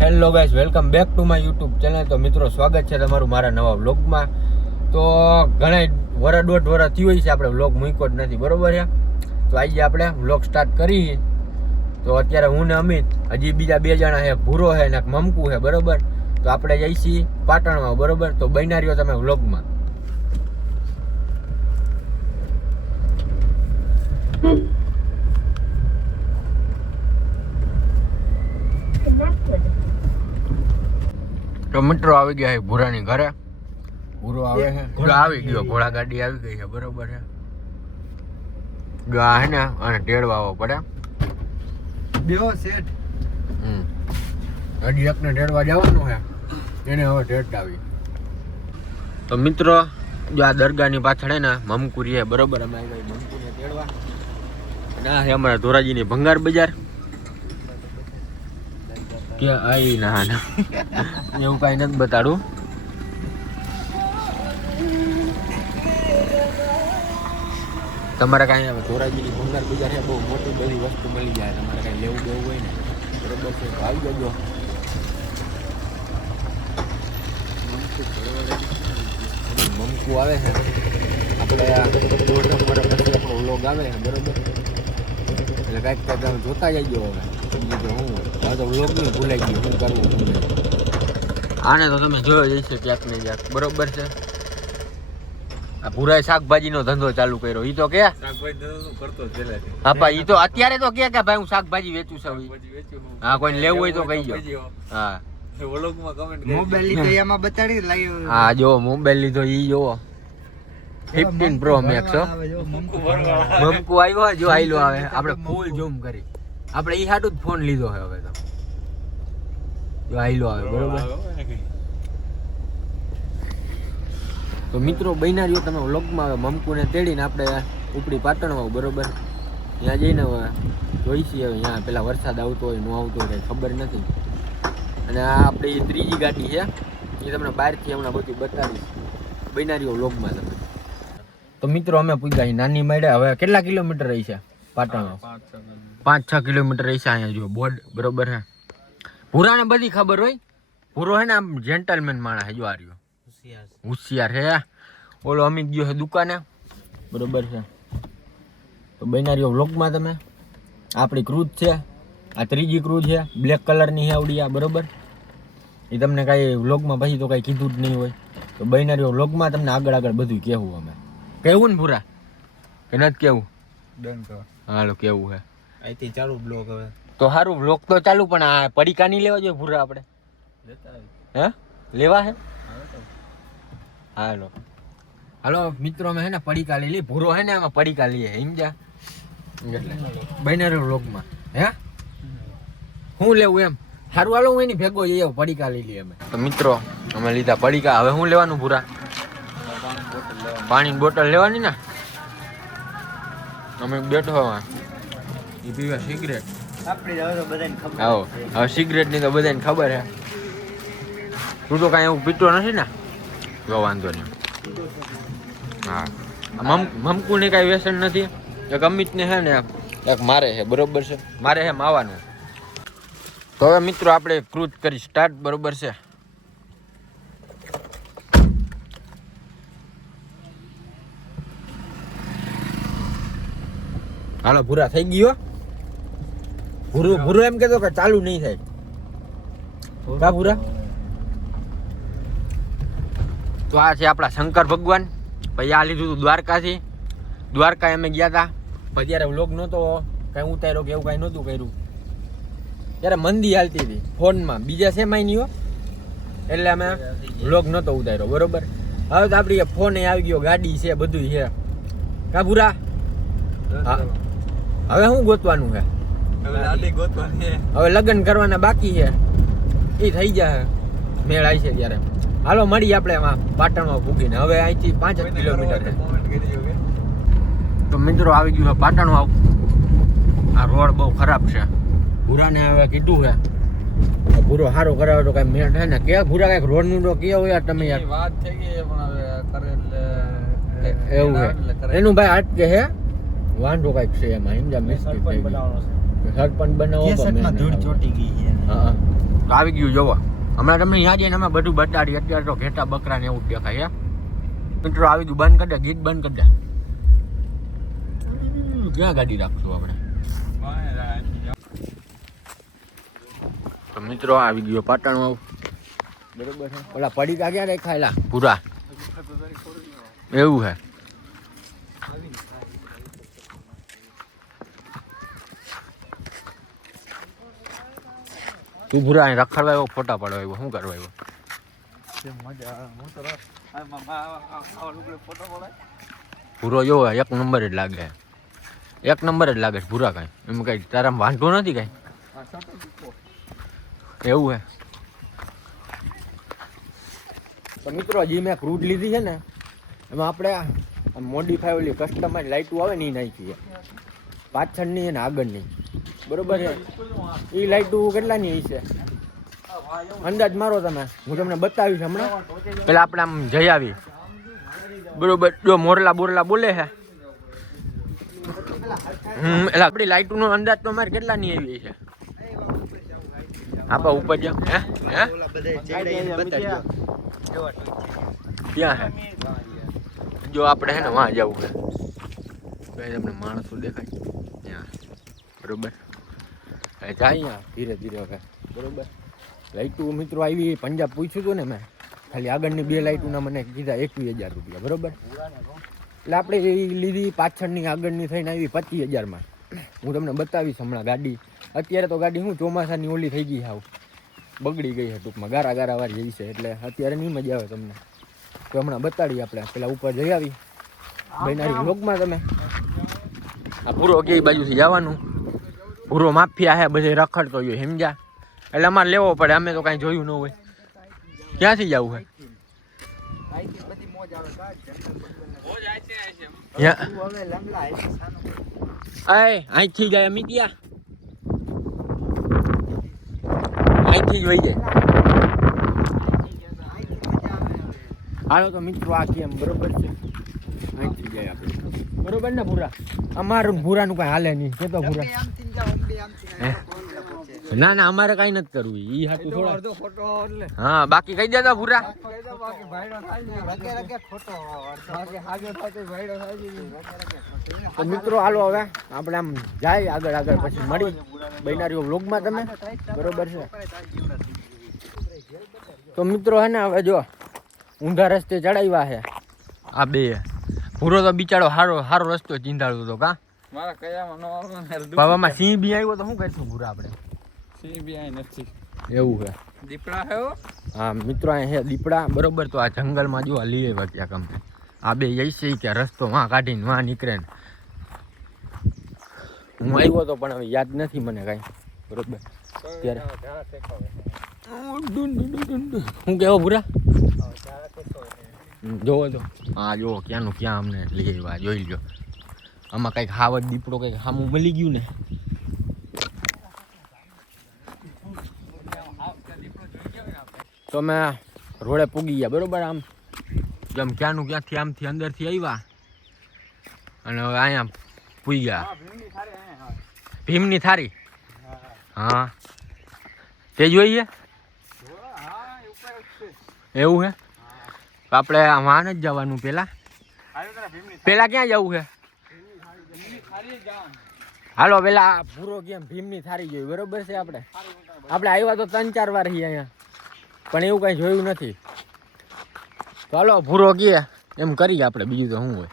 Hello guys, welcome back to my YouTube channel. તો મિત્રો, સ્વાગત છે તમારું મારા નવા વ્લોગમાં. તો ઘણા દોઢ વર્ષ થયું છે આપણે વ્લોગ મૂક્યો જ નથી, બરોબર છે. તો આજે આપણે વ્લોગ સ્ટાર્ટ કરીએ. તો અત્યારે હું ને અમિત, હજી બીજા બે જણા છે, ભૂરો છે ને મમકુ છે, બરોબર. તો આપણે જઈશી પાટણમાં, બરોબર. તો બન્યા રહ્યો તમે વ્લોગમાં. તો મિત્રો આવી ગયા છે ભૂરાની ઘરે. ભૂરો આવે છે, ઘોડા આવી ગયો, ઘોડા ગાડી આવી ગઈ છે, બરોબર છે. ગા હે ને અને ટેડવા આવવો પડે. બેહો સેટ. હજી એકને ટેડવા જવાનું છે, એને હવે ટેડ આવી. તો મિત્રો, જો આ દરગાહની પાછળ હે ને મમકુરી છે, બરોબર. અમે આવી ગઈ મમકુને ટેડવા. અને આ છે અમારા ધોરાજીની ભંગાર બજાર. કે આઈ ના એવું કઈ નથી બતાડું. તમારે કાંઈ ધોરાજીની ભંગાર બજાર છે, બહુ મોટી બધી વસ્તુ મળી જાય. તમારે કાંઈ લેવું દેવું હોય ને, બરોબર છે, તો આવી જજો. મમકુ આવે છે, આપણે દોઢ વર્ષ પછી આપણો વ્લોગ આવે છે, બરોબર. એટલે કાંઈક તમે જોતા જજો. હવે હું તો વ્લોગ નહીં ભૂલાઈ ગયું, શું કરવું શું નહીં. આને તો તમે જોયો જઈશે ક્યાંક ને ક્યાંક, બરોબર છે. આ ભૂરાએ શાકભાજીનો ધંધો ચાલુ કર્યો. ઈ તો કે શાકભાજી ધંધો કરતો જ પહેલાથી. હા પા, ઈ તો અત્યારે તો કે ભાઈ હું શાકભાજી વેચું છું. હા, કોઈને લેવું હોય તો કહીજો. હા, વ્લોગમાં કમેન્ટ કરી. મોબાઈલ લીધો એમાં બતાડી લાવ્યો. હા જો મોબાઈલ લીધો ઈ જોવો, 15 Pro Max. મમકુ આવ્યો જો આઈલો આવે. આપણે ફૂલ ઝૂમ કરી, આપણે ઈ હાટું જ ફોન લીધો છે હવે. તો જો આઈલો આવે, બરોબર. તો મિત્રો, બન્યા રહ્યો તમે વ્લોગમાં. હવે મમકુને તેડીને આપણે ઉપડી પાટણમાં, બરોબર. ત્યાં જઈને હવે જોઈશી. હવે ત્યાં પેલા વરસાદ આવતો હોય ન આવતો હોય કંઈ ખબર નથી. અને આ આપણી ત્રીજી ગાડી છે, એ તમને બહારથી હમણાં બધું બતાવીશ. બન્યા રહ્યો વ્લોગમાં તમે. તો મિત્રો, અમે પૂછ્યા નાની માડે. હવે કેટલા કિલોમીટર રહી છે પાટણમાં? 5-6 કિલોમીટર રહી છે. અહીંયા જો બોર્ડ, બરોબર છે. ભૂરાને બધી ખબર હોય. ભૂરો હે ને આમ જેન્ટલમેન માણસ છે. જો આ રહ્યો હોશિયાર છે. ઓલો અમિત ગયો છે દુકાને, બરોબર છે. તો બન્યા રહ્યો વ્લોગમાં તમે. આપણી ક્રૂઝ છે, આ ત્રીજી ક્રૂઝ છે, બ્લેક કલરની છે આવડી આ, બરોબર. એ તમને કાંઈ વ્લોગમાં પછી તો કાંઈ કીધું જ નહીં હોય. તો બન્યા રહ્યો વ્લોગમાં. તમને આગળ આગળ બધું કહેવું. અમે કહેવું ને ભૂરા કે નથી કહેવું? ડન કરો. હાલો કેવું છે. અહીંથી ચાલુ બ્લોગ હવે તો સારું, વ્લોગ તો ચાલુ, પણ આ પડીકા નહીં લેવા જોઈએ ભૂરા આપણે? હે લેવા હે? હાલો હાલો મિત્રો, અમે હે ને પડીકા લઈ લઈ. ભૂરો હે ને આમાં પડીકા લઈએ, સમજ્યા? એટલે બન્યા રહ્યો વ્લોગમાં. હે શું લેવું એમ? સારું હાલો, હું એની ભેગો જઈ આવું, પડીકા લઈ લઈએ અમે. તો મિત્રો, અમે લીધા પડીકા. હવે શું લેવાનું ભૂરા? પાણીની બોટલ લેવાની ને. અમે બેઠો એ પીવા સિગરેટ. આપણે હવે તો બધાને ખબર. આવો હવે સિગરેટ ની તો બધાને ખબર હે. તું તો કાંઈ એવું પીતો નથી ને? જો વાંધો નહીં. હા, મમકુ ને કાંઈ વ્યસન નથી. એક અમિત ને છે ને એક મારે છે, બરોબર છે. મારે છે માવાનું. તો હવે મિત્રો, આપણે ક્રૂઝ કરી સ્ટાર્ટ, બરોબર છે. હાલો ભૂરા થઈ ગયો. ભૂરો એમ કેતો કે ચાલુ નહીં થાય. કા ભૂરા? તો આ છે આપણા શંકર ભગવાન. પછી આ લીધું હતું દ્વારકાથી. દ્વારકા અમે ગયા હતા. પછી ત્યારે વ્લોગ નહોતો કાંઈ ઉતાર્યો કે એવું કાંઈ નહોતું કર્યું. ત્યારે મંદી હાલતી હતી ફોનમાં, બીજા શેમાંય નહીં હો. એટલે અમે વ્લોગ નહોતો ઉતાર્યો, બરોબર. હવે તો આપણી ફોન આવી ગયો, ગાડી છે, બધું છે. કા ભૂરા? હા, હવે શું ગોતવાનું છે? હવે લગ્ન કરવાના બાકી છે, એ થઈ જાય મેળ આવી છે ત્યારે. હાલો મળીએ આપણે એમાં પાટણમાં ભૂગીને. હવે અહીંથી 5 કિલોમીટર છે. તો મિત્રો, આવી ગયું છે પાટણમાં. આ રોડ બહુ ખરાબ છે. ભૂરાને હવે કીધું છે, ભૂરો સારો કરાવે તો કઈ મેળ થાય ને. કે ભૂરા કઈક રોડ નું તો કેવું યાર તમે યાર. વાત થઈ ગઈ પણ હવે કરે એટલે એવું છે. એનું ભાઈ હાટ કે હે વાંધો કઈક છે એમાં. સમજા મિસ્ટેક થઈ ગઈ. સરપંચ બનાવો તો ધૂળ ચોટી ગઈ છે. હા, તો આવી ગયું જોવો. હમણાં તમને યાદ છે ને અમે બધું બતાડી. અત્યારે તો ઘેટા બકરા ને એવું જ દેખાય. મિત્રો આવી દઉં બંધ કરી દે, ગીત બંધ કરી દે. ક્યાં ગાડી રાખશું આપણે? તો મિત્રો આવી ગયો પાટણમાં. બરોબર છે. ઓલા પડીકા ક્યાં રેખાયેલા પૂરા એવું હે. તું ભૂરા અહીં રખડવા આવ્યો, ફોટા પાડવા આવ્યો, શું કરવા આવ્યો? પૂરો જો એક નંબર જ લાગે, એક નંબર જ લાગે પૂરા. કાંઈ એમ કઈ તારામાં વાંધો નથી કાંઈ? એવું હે. તો મિત્રો હજી મેં ક્રૂડ લીધી છે ને, એમાં આપણે મોડિફાઈ ઓલી કસ્ટમાઇઝ લાઇટો આવે ને એ નાખી, પાછળની અને આગળની. બરોબર છે. એ લાઇટો કેટલાની છે અંદાજ મારો તમે, હું તમને બતાવીશ હમણાં. પેલા આપણે આમ જઈ આવી. બરોબર. જો મોરલા બોરલા બોલે છે. એટલે આપણી લાઇટોનો અંદાજ તો મારે કેટલાની એવી છે? આપા ઉપર જાવ. ક્યાં હે? જો આપણે હે ને વાં જવું છે. તમને માણસો દેખાય ત્યાં. બરોબર. જાય અહીંયા ધીરે ધીરે હવે. બરોબર. લાઇટો મિત્રો આવી પંજાબ પૂછ્યું હતું ને મેં, ખાલી આગળની 2 લાઇટોના મને કીધા 21,000 રૂપિયા. બરોબર. એટલે આપણે એ લીધી પાછળની આગળની થઈને આવી 25,000માં. હું તમને બતાવીશ હમણાં ગાડી. અત્યારે તો ગાડી શું ચોમાસાની ઓલી થઈ ગઈ, હાવ બગડી ગઈ છે ટૂંકમાં, ગારા ગારા વાળી જઈ છે. એટલે અત્યારે નહીં મજા આવે તમને. તો હમણાં બતાડીએ આપણે. પેલા ઉપર જઈ આવી બૈનારી વ્લોગમાં. તમે આ પૂરો કે બાજુથી જવાનું. પૂરો માફિયા હે, બધે રખડતો હોય સમજ્યા. એટલે અમારે લેવો પડે, અમે તો કાંઈ જોયું ન હોય. ક્યાંથી જવું હે? અહીંથી જાય અમિતિયા, અહીંથી જ વહી જાય. હાલો તો મિત્રો આ કેમ બરોબર છે, અહીંથી જાય આપણે. બરોબર ને ભૂરા? અમારું ભૂરાનું કઈ હાલે નહીં. કે તો ભૂરા ના ના અમારે કઈ નથી કરવું. ઈ હાટું થોડા. હા બાકી કઈ દેતા ભૂરા. તો મિત્રો હાલો હવે આપણે આમ જાય આગળ આગળ, પછી મળી બૈનારીઓ વ્લોગમાં તમે. બરોબર છે. તો મિત્રો હે ને હવે જો ઊંધા રસ્તે ચડાવ્યા છે આ બે. પૂરો તો બિચારો હારો રસ્તો ચીંધાડતો હતો. કા મારા કયામાં નો આવનો ને બાબામાં સિંહ બી આવ્યો તો શું કરશું ભૂરા આપણે? સિંહ બી આઈ નથી. એવું છે. દીપડા હે. હા મિત્રો અહીં છે દીપડા. બરોબર. તો આ જંગલમાં જો લઈ આવ્યા ક્યાં કંપની. આ બે જઈશે કે રસ્તો વાં કાઢીને વાં નીકળે ને. હું આવ્યો તો પણ હવે યાદ નથી મને કાંઈ. બરોબર. ત્યારે હું કેવો ભૂરા જોવો તો હા જોવો ક્યાંનું ક્યાં અમને લઈ આવ્યા જોઈ લો. આમાં કંઈક હાવડ દીપડો કંઈક સામું મળી ગયું ને. તો અમે રોડે પૂગી ગયા. બરોબર. આમ જેમ ક્યાંનું ક્યાંથી આમથી અંદરથી આવ્યા અને હવે અહીંયા પૂઈ ગયા. ભીમની થારી. હા તે જોઈએ એવું હે. આપણે વાન જ જવાનું. પેલા ક્યાં જવું છે? હાલો પેલા પૂરો કેમ ભીમની થારી જોઈ. બરોબર છે. આપણે આવ્યા તો 3-4 વાર અહીંયા, પણ એવું કઈ જોયું નથી. તો હાલો પૂરો કે એમ કરીએ આપણે, બીજું તો શું હોય.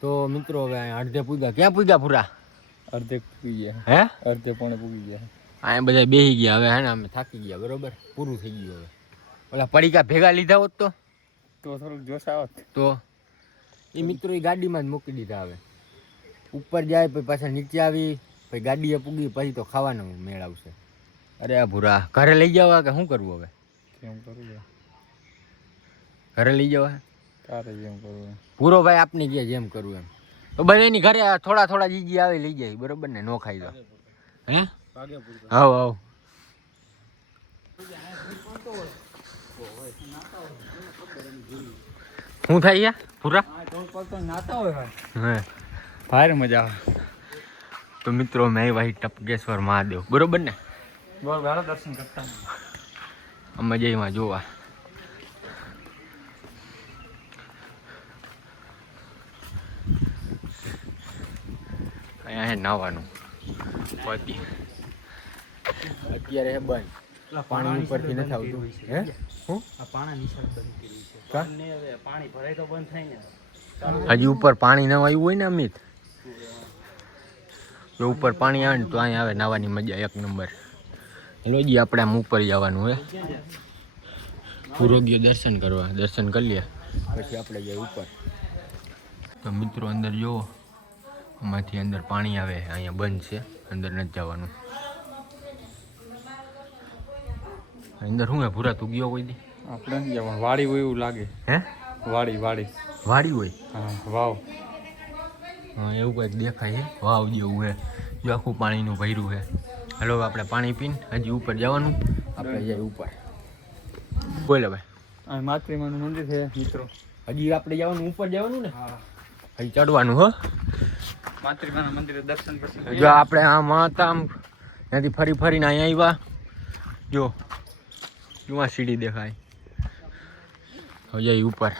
તો મિત્રો હવે અડધે પૂગ્યા. ક્યાં પૂગ્યા પૂરા? અડધે પૂગી ગયા. હે અડધે પોણે પૂગી ગયા. અહીંયા બધા બેસી ગયા. હવે હે ને અમે થાકી ગયા. બરોબર. પૂરું થઈ ગયું. હવે ઓલા પડીકા ભેગા લીધા હોત તો થોડુંક જોશ આવત. તો એ મિત્રો એ ગાડીમાં જ મૂકી દીધા. હવે ઉપર જાય પછી પાછા નીચે આવી પછી ગાડીએ પૂગી પછી તો ખાવાનો મેળ આવશે. અરે આ ભૂરા ઘરે લઈ જવા કે શું કરવું હવે? કેમ કરવું? ઘરે લઈ જવા તારે જેમ કરવું. પૂરો ભાઈ આપને ગયા જેમ કરવું એમ. તો બધા એની ઘરે થોડા થોડા જીજી આવે લઈ જાય. બરોબર ને? નો ખાઈ દો. હે હાવ હાવ. શું થાય યા પૂરા? નાતા હોય. હે ભારે મજા આવે. તો મિત્રો મેં ભાઈ ટપકેશ્વર મહાદેવ બરોબર ને બરોબર હાલો દર્શન કરતા અમે જઈમાં જોવા. અહીંયા હે નાવાનું પતિ અત્યારે હે બંધ પાણી ઉપરથી નથી આવતું. હે શું આ પાણા નિશાળ બંધ કર્યું છે. કા? હવે પાણી ભરાય તો બંધ થાય ને. હજી ઉપર પાણી ના આવ્યું હોય ને અમિત જો ઉપર પાણી આવે ને તો અહીંયા આવે નાવાની મજા એક નંબર. લોજી આપણે આમ ઉપર જવાનું હે પુરોગ્ય દર્શન કરવા. દર્શન કરી લે પછી આપણે જઈએ ઉપર. તો મિત્રો અંદર જુઓ આમાંથી અંદર પાણી આવે અહીંયા બંધ છે અંદર નથી જવાનું. અંદર શું હે ભૂરા તું ગયો કોઈ દી? આપણે નથી જવાનું. વાડી હોય એવું લાગે. હે વાડી વાડી વાડી હોય? હા વાવ. હા એવું કંઈક દેખાય છે વાવ જેવું છે જો આખું પાણીનું ભર્યું છે. હલો આપણે પાણી પીને હજી ઉપર જવાનું. આપણે જઈએ ઉપર. બોલે ભાઈ આ માતૃમાનું મંદિર છે મિત્રો. હજી આપણે જવાનું ઉપર જવાનું ને હા હજી ચડવાનું હો. માતૃમાના મંદિરે દર્શન કરશું. જો આપણે આમ હતા આમ ત્યાંથી ફરી ફરીને અહીંયા આવ્યા. જો જુઓ સીડી દેખાય. હવે જઈએ ઉપર.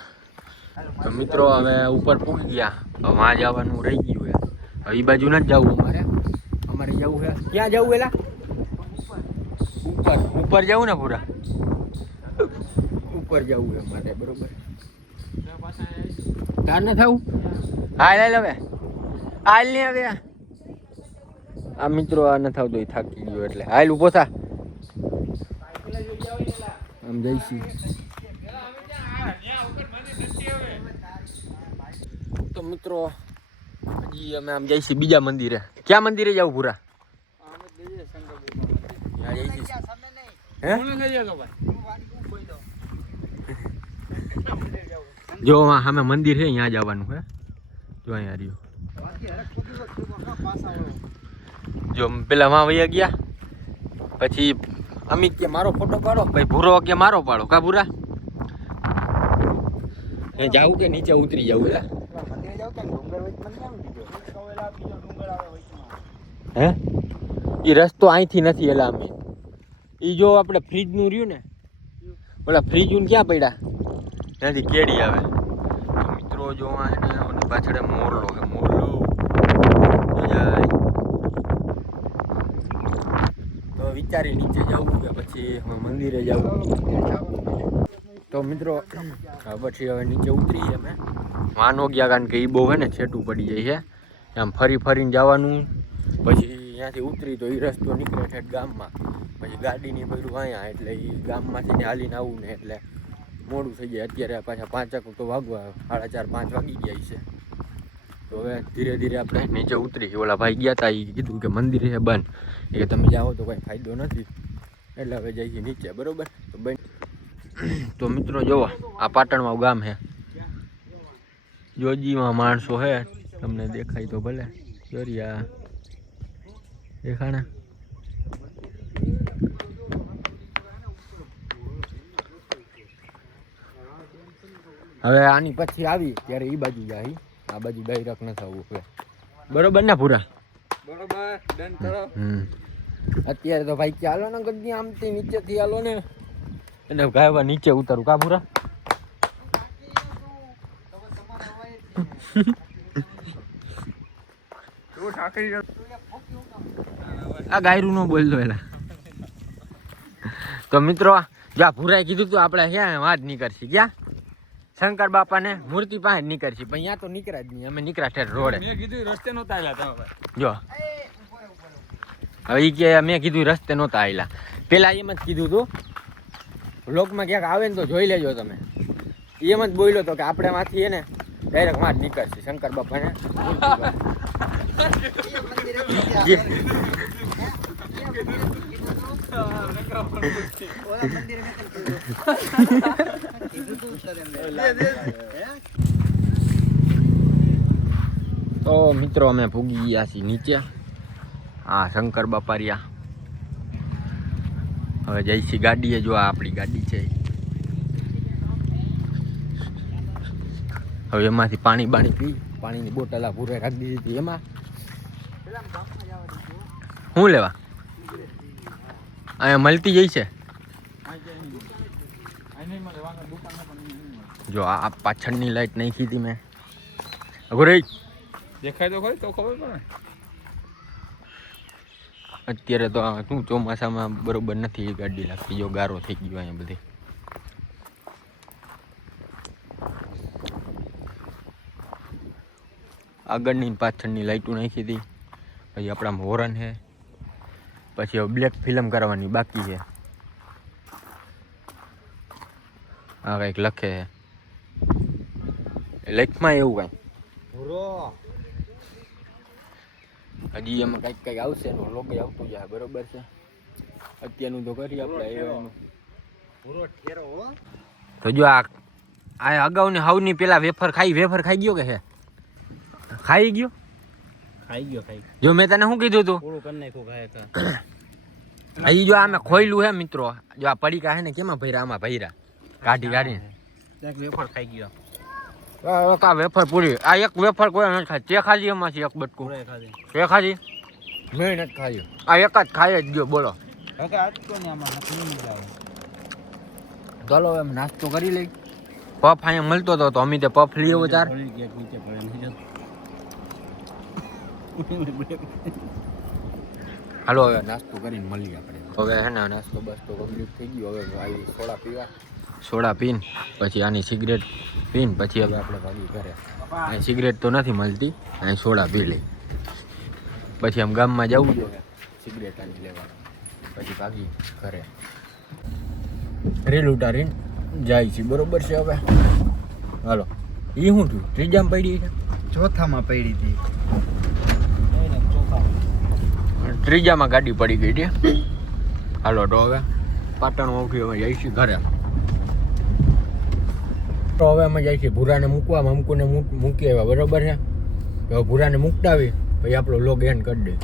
તો મિત્રો હવે ઉપર પહોંચી ગયા. હવે વાં જવાનું રહી ગયું છે. હવે એ બાજુ નથી જવું અમારે જવું છે. ક્યાં જવું એલા? ઉપર ઉપર જવું ને પૂરા ઉપર જવું છે મારે બરોબર. તાર ને થવું હાલ હાલ હવે હાલ ને હવે આ મિત્રો આ ન થતું એ થાકી ગયો એટલે હાલ ઉભો થા. આમ જઈશી. તો મિત્રો હજી અમે આમ જઈશી બીજા મંદિરે. ક્યાં મંદિરે જાવ પૂરા? ત્યાં જઈશી. હે જો સામે મંદિર છે અહીંયા જવાનું છે. જો અહીંયા રહ્યું. જો પેલા માં વૈયા ગયા પછી અમિત કે મારો ફોટો પાડો પછી ભૂરો કે મારો પાડો. કા ભૂરા એ જાવું કે નીચે ઉતરી જવું? હે એ રસ્તો અહીંથી નથી એલા અમે એ જો આપણે ફ્રીજનું રહ્યું ને ઓલા ફ્રીજનું ક્યાં પડ્યા ત્યાંથી કેડી આવે. તો મિત્રો જો એની પાછળ મોરલો છે મોરલો જાય. તો વિચારી નીચે જવું કે પછી મંદિરે જવું. તો મિત્રો પછી હવે નીચે ઉતરીએ અમે. માનો ગયા કારણ કે એ બહુ હે ને છેટું પડી જાય છે આમ ફરી ફરીને જવાનું. પછી અહીંયાથી ઉતરી તો એ રસ્તો નીકળે છે ગામમાં. પછી ગાડીની પડ્યું અહીંયા એટલે એ ગામમાંથી હાલીને આવું ને એટલે મોડું થઈ જાય. અત્યારે પાછા 5 તો વાગવા 4:30 5 વાગી ગયા છે. તો હવે ધીરે ધીરે આપણે નીચે ઉતરી. ઓલા ભાઈ ગયા હતા એ કીધું કે મંદિર છે બંધ એ તમે જાઓ તો કંઈ ફાયદો નથી એટલે હવે જઈએ નીચે બરોબર. તો બંધ. તો મિત્રો જોવો આ પાટણમાં ગામ છે. જોજીમાં માણસો છે તમને દેખાય તો ભલે. જોરિયા દેખાણા. હવે આની પછી આવી ત્યારે એ બાજુ જાય. આ બાજુ ડાયરેક્ટ ન થવું હવે બરોબર ને પૂરા? બરોબર ડન કરો. અત્યારે તો ભાઈ ચાલો ને ગદ્દી આમથી નીચેથી હાલો ને એટલે ગાયવા નીચે ઉતારું. કા પૂરા? આ ગાયરું નો બોલતો એલા. તો મિત્રો જો આ ભૂરાએ કીધું તું આપણે ક્યાં વાત નીકળશી ક્યાં શંકર બાપાને મૂર્તિ પાસે નીકળશી પણ અહીંયા તો નીકળ્યા જ નહીં. અમે નીકળ્યા ઠેર રોડે. મેં કીધું રસ્તે નહોતા આવેલા તમે. જો હવે કે મેં કીધું રસ્તે નહોતા આવેલા. પેલા એમ જ કીધું તું બ્લોકમાં ક્યાંક આવે ને તો જોઈ લેજો તમે. એમ જ બોલ્યો તો કે આપણે માંથી એને ડાયરેક્ટ માં જ નીકળશે શંકર બાપાને. તો મિત્રો અમે ભૂગી ગયા છીએ નીચે. હા શંકર બાપા રહ્યા. હવે જઈશી ગાડીએ. જો આ આપણી ગાડી છે. હવે એમાંથી પાણી પી પાણીની બોટલ આ પૂરે રાખી દીધી હતી એમાં શું લેવા અહીંયા મળતી જઈ છે જો આ પાછળની લાઈટ નાખી હતી મેં અઘોરે દેખાય તો ખરી તો ખબર પડે. અત્યારે તો આ શું ચોમાસામાં બરોબર નથી ગાડી લાગતી જો ગારો થઈ ગયો અહીંયા બધી આગળની ને પાછળની લાઈટો નાખી હતી પછી આપણામાં હોરન છે પછી હવે બ્લેક ફિલ્મ કરવાની બાકી છે આ કંઈક લખે છે લેખમાં એવું કાંઈ હજી એમાં કંઈક આવશે ને લોગો આવતું જાય બરોબર છે અત્યારનું તો કરીએ આપણે એનું તો જો આ અગાઉની હાવની પેલા વેફર ખાઈ ગયો કે છે ખાઈ ગયો જો મેં તને શું કીધું તું હજી જો આમે ખોયલું હે મિત્રો જો આ પડીકા હે ને કેમાં ભર્યા આમાં ભર્યા કાઢી વેફર ખાઈ ગયો કા વેફર પૂરી આ એક વેફર કોઈ નથી ખાય તે ખાધી એમાંથી એક બટકું તે ખાધી મેં નથી ખાયું આ એક જ ખાઈ જ ગયો બોલો ચાલો એમ નાસ્તો કરી લઈ પફ અહીંયા મળતો હતો તો અમે તે પફ લઈ આવો ચાર હાલો હવે નાસ્તો કરીને મળીએ આપણે હવે હે ને નાસ્તો બસ્તો કમ્પ્લીટ થઈ ગયો હવે આવી સોડા પીવા સોડા પીને પછી આની સિગરેટ પીને પછી હવે આપણે ભાગી ઘરે અહીં સિગરેટ તો નથી મળતી અહીં સોડા પી લઈ પછી આમ ગામમાં જવું જોઈએ સિગરેટ આની લેવા પછી ભાગી ઘરે રેલ ઉતારીને જાય છે બરોબર છે હવે હાલો એ શું થયું ત્રીજામાં પડી છે ચોથામાં પડી હતી ત્રીજામાં ગાડી પડી ગઈ છે હાલો તો હવે પાટણ ઉઠી અમે જઈશું ઘરે તો હવે અમે જઈશું ભૂરાને મૂકવા મમકુને મૂકી આવ્યા બરોબર છે હવે ભૂરાને મૂકતા આવી પછી આપણો લોગ એન્ડ કરી દઈએ